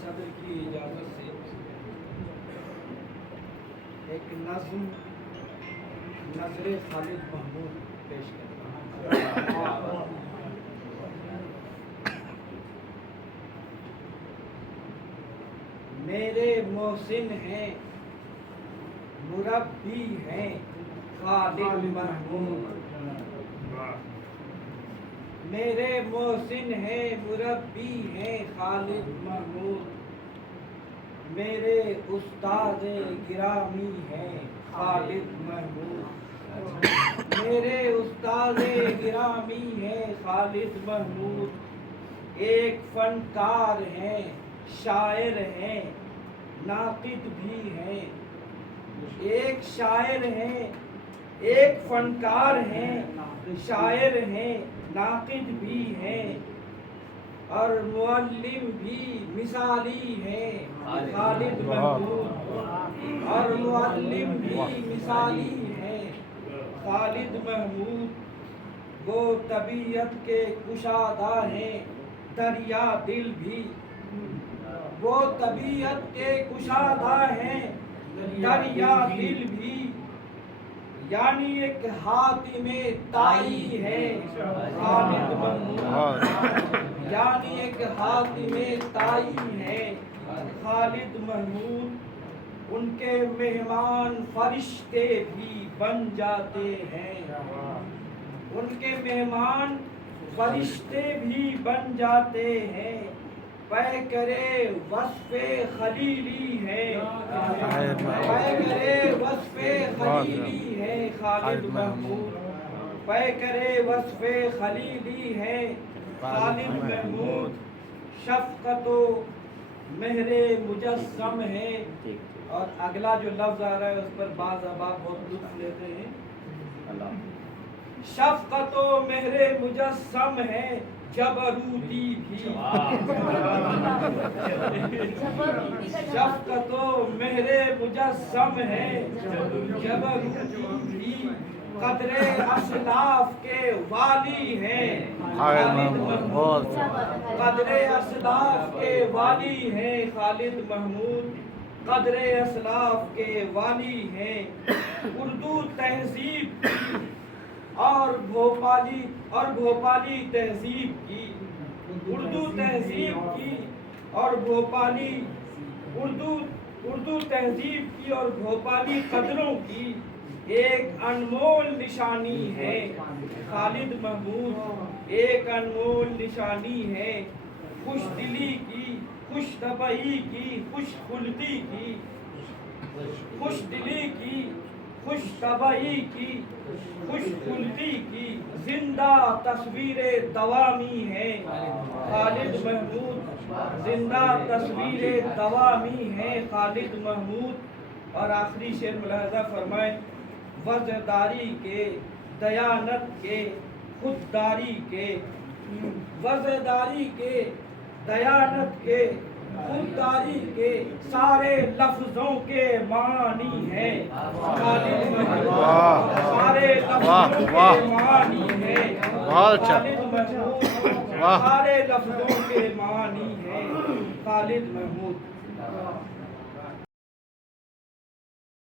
صدر کی اجازت سے ایک نظم نظر خالد محمود پیش کرتا ہوں۔ میرے محسن ہیں مربی ہیں خالد محمود، میرے محسن ہیں مربی ہیں خالد محمود، میرے استاد گرامی ہیں خالد محمود، میرے استاد گرامی ہیں خالد محمود، ایک فنکار ہیں شاعر ہیں ناقد بھی ہیں، ایک شاعر ہیں ایک فنکار ہیں شاعر ہیں ناقد بھی ہیں، اور معلم بھی مثالی ہیں خالد محمود، اور معلم بھی مثالی ہیں خالد محمود، وہ طبیعت کے کشادہ ہیں دریا دل بھی، وہ طبیعت کے کشادہ ہیں دریا دل بھی، یعنی ایک حاتم طائی ہے خالد محمود، یعنی ایک حاتم طائی ہے خالد محمود، ان کے مہمان فرشتے بھی بن جاتے ہیں، ان کے مہمان فرشتے بھی بن جاتے ہیں، پیکرے وصف خلیلی ہے، پیکرے وصف خلیلی ہے خالد محمود، پیکرے وصف خلیلی ہے خالد محمود، شفقت و مہر مجسم ہے، اور اگلا جو لفظ آ رہا ہے اس پر بعض احباب بہت لطف لیتے ہیں، شفقت و مہر مجسم ہے جبروتی بھی، شفقت و مہر مجسم ہے جبروتی بھی، قدر اسلاف کے والی ہیں خالد محمود، قدر اسلاف کے والی ہیں خالد محمود، قدر اسلاف کے والی ہیں، اردو تہذیب کی اور بھوپالی تہذیب کی، اردو تہذیب کی اور اردو تہذیب کی اور بھوپالی قدروں کی ایک انمول نشانی ہے خالد محمود، ایک انمول نشانی ہے، خوش دلی کی، خوش طبعی کی، خوش خلقی کی، خوش دلی کی، خوش طبعی کی، خوش خلقی کی زندہ تصویر دوامی ہے خالد محمود، زندہ تصویر دوامی ہے خالد محمود، اور آخری شعر ملاحظہ فرمائیں، وزداری کے دیانت کے خودداری کے، وزداری کے دیانت کے خودداری کے سارے لفظوں کے معنی ہے خالد محمود، سارے لفظوں کے معنی ہے خالد محمود، سارے لفظوں کے معنی ہے خالد محمود۔